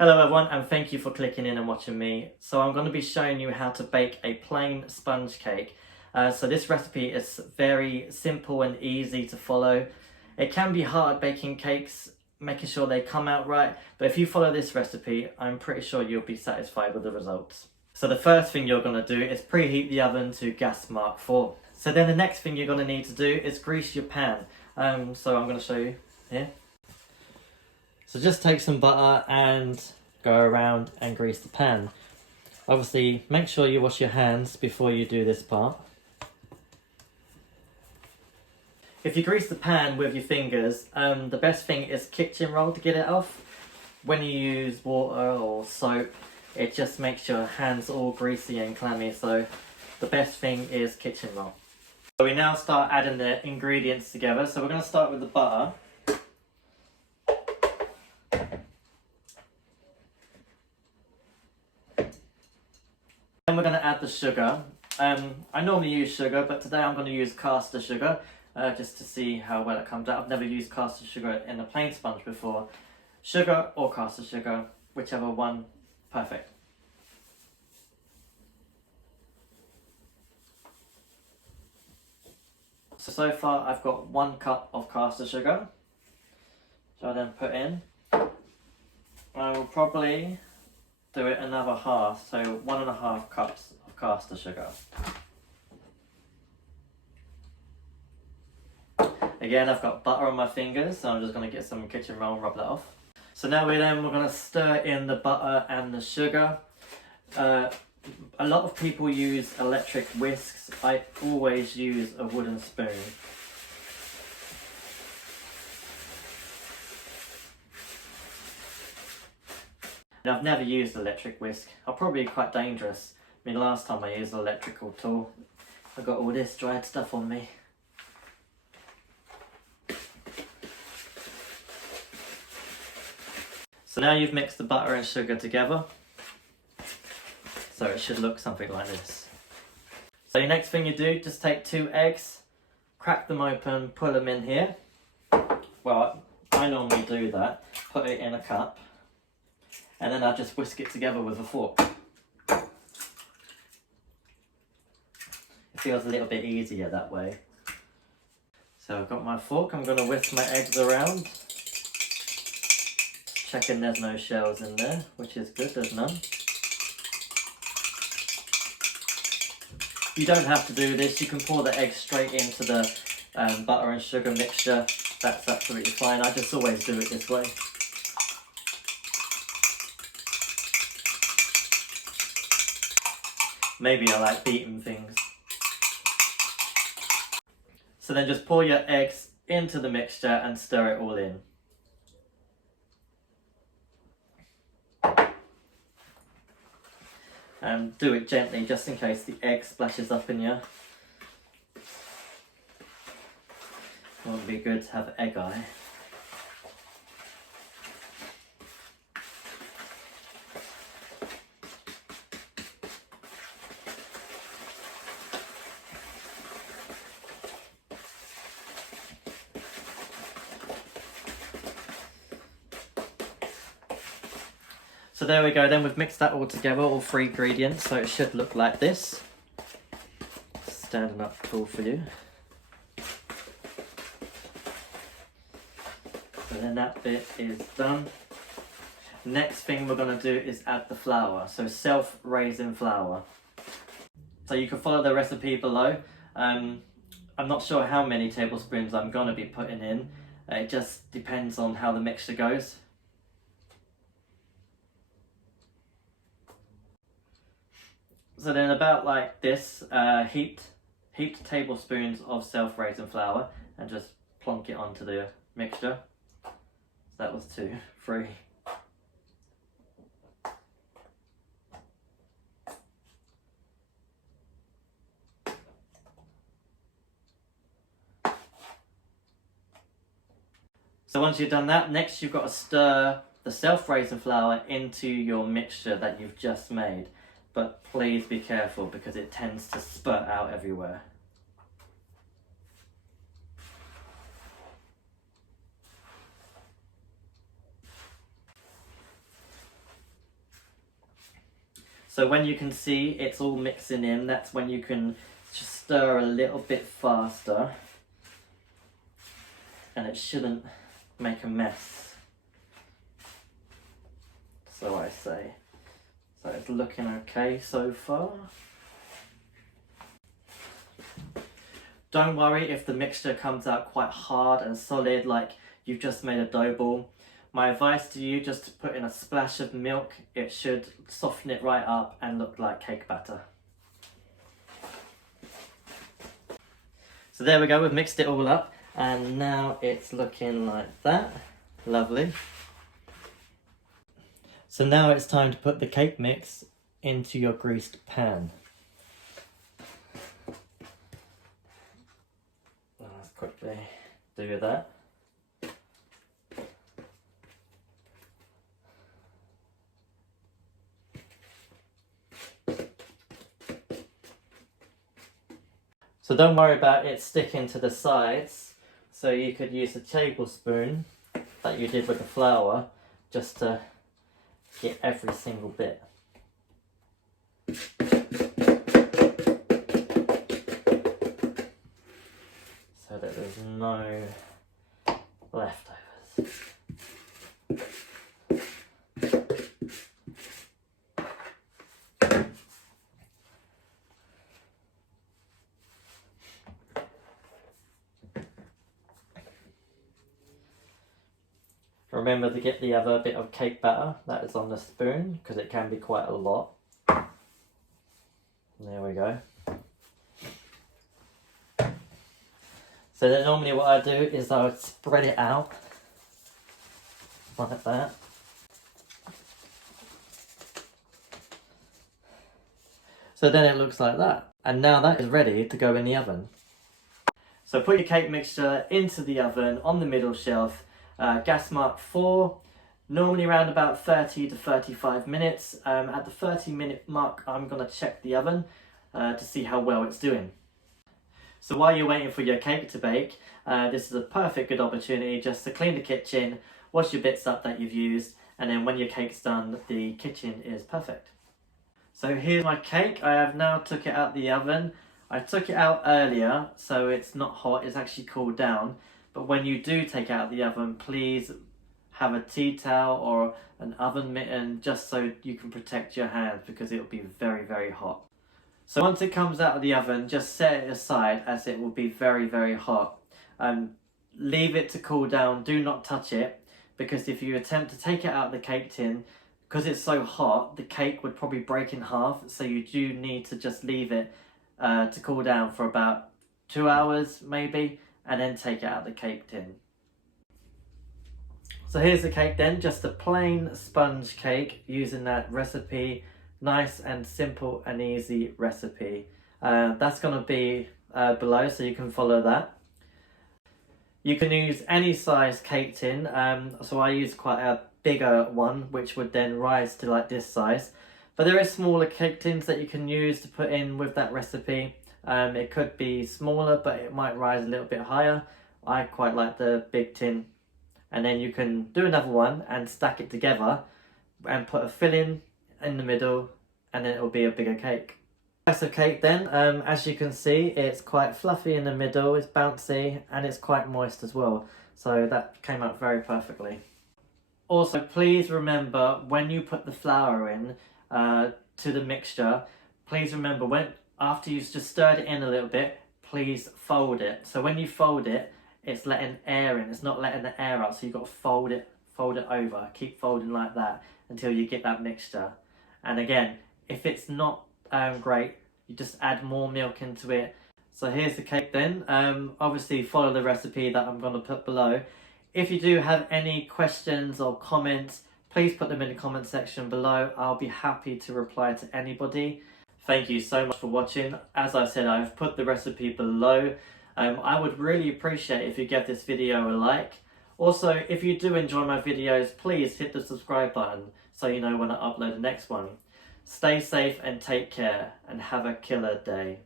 Hello everyone, and thank you for clicking in and watching me. So I'm going to be showing you how to bake a plain sponge cake. So this recipe is very simple and easy to follow. It can be hard baking cakes, making sure they come out right, but if you follow this recipe, I'm pretty sure you'll be satisfied with the results. So the first thing you're going to do is preheat the oven to gas mark 4. So then the next thing you're going to need to do is grease your pan. So I'm going to show you here. So just take some butter and go around and grease the pan. Obviously, make sure you wash your hands before you do this part. If you grease the pan with your fingers, the best thing is kitchen roll to get it off. When you use water or soap, it just makes your hands all greasy and clammy, so the best thing is kitchen roll. So we now start adding the ingredients together. So we're going to start with the butter. Then we're going to add the sugar. I normally use sugar, but today I'm going to use caster sugar just to see how well it comes out. I've never used caster sugar in a plain sponge before. Sugar or caster sugar, whichever one, perfect. So far I've got 1 cup of caster sugar, so I then put in. I will probably do it another half, so 1.5 cups of caster sugar. Again, I've got butter on my fingers, so I'm just going to get some kitchen roll and rub that off. So now we're going to stir in the butter and the sugar. A lot of people use electric whisks. I always use a wooden spoon. And I've never used electric whisk. Are probably quite dangerous. I mean, last time I used an electrical tool, I got all this dried stuff on me. So now you've mixed the butter and sugar together. So it should look something like this. So the next thing you do, just take 2 eggs, crack them open, put them in here. Well, I normally do that. Put it in a cup. And then I just whisk it together with a fork. It feels a little bit easier that way. So I've got my fork, I'm going to whisk my eggs around. Checking there's no shells in there, which is good, there's none. You don't have to do this, you can pour the eggs straight into the butter and sugar mixture. That's absolutely fine, I just always do it this way. Maybe I like beating things. So then just pour your eggs into the mixture and stir it all in. And do it gently just in case the egg splashes up in you. It wouldn't be good to have egg eye. So there we go, then we've mixed that all together, all 3 ingredients, so it should look like this. Standing up tall for you. So then that bit is done. Next thing we're going to do is add the flour, so self-raising flour. So you can follow the recipe below. I'm not sure how many tablespoons I'm going to be putting in. It just depends on how the mixture goes. So then about like this, heaped tablespoons of self-raising flour and just plonk it onto the mixture. So that was 2, 3. So once you've done that, next you've got to stir the self-raising flour into your mixture that you've just made. But please be careful because it tends to spurt out everywhere. So when you can see it's all mixing in, that's when you can just stir a little bit faster, and it shouldn't make a mess, so I say. So it's looking okay so far. Don't worry if the mixture comes out quite hard and solid like you've just made a dough ball. My advice to you, just to put in a splash of milk. It should soften it right up and look like cake batter. So there we go, we've mixed it all up and now it's looking like that. Lovely. So now it's time to put the cake mix into your greased pan. Let's quickly do that. So don't worry about it sticking to the sides. So you could use a tablespoon that you did with the flour just to get every single bit. So that there's no leftovers. Remember to get the other bit of cake batter that is on the spoon, because it can be quite a lot. There we go. So then normally what I do is I would spread it out like that. So then it looks like that. And now that is ready to go in the oven. So put your cake mixture into the oven on the middle shelf. Gas mark 4, normally around about 30 to 35 minutes. At the 30-minute mark, I'm going to check the oven to see how well it's doing. So while you're waiting for your cake to bake, this is a perfect good opportunity just to clean the kitchen, wash your bits up that you've used, and then when your cake's done, the kitchen is perfect. So here's my cake. I have now took it out the oven. I took it out earlier, so it's not hot, it's actually cooled down. But when you do take it out of the oven, please have a tea towel or an oven mitten just so you can protect your hands, because it will be very, very hot. So once it comes out of the oven, just set it aside as it will be very, very hot. Leave it to cool down, do not touch it, because if you attempt to take it out of the cake tin, because it's so hot, the cake would probably break in half, so you do need to just leave it to cool down for about 2 hours maybe, and then take it out of the cake tin. So here's the cake then, just a plain sponge cake using that recipe. Nice and simple and easy recipe. That's going to be below, so you can follow that. You can use any size cake tin, so I use quite a bigger one, which would then rise to like this size. But there is smaller cake tins that you can use to put in with that recipe. It could be smaller, but it might rise a little bit higher. I quite like the big tin. And then you can do another one and stack it together and put a filling in the middle, and then it will be a bigger cake. Slice of cake then, as you can see, it's quite fluffy in the middle, it's bouncy, and it's quite moist as well. So that came out very perfectly. Also, please remember when you put the flour in to the mixture, please remember after you've just stirred it in a little bit, please fold it. So when you fold it, it's letting air in, it's not letting the air out, so you've got to fold it over. Keep folding like that until you get that mixture. And again, if it's not great, you just add more milk into it. So here's the cake then. Obviously follow the recipe that I'm going to put below. If you do have any questions or comments, please put them in the comment section below. I'll be happy to reply to anybody. Thank you so much for watching. As I said, I've put the recipe below. I would really appreciate if you give this video a like. Also, if you do enjoy my videos, please hit the subscribe button so you know when I upload the next one. Stay safe and take care, and have a killer day.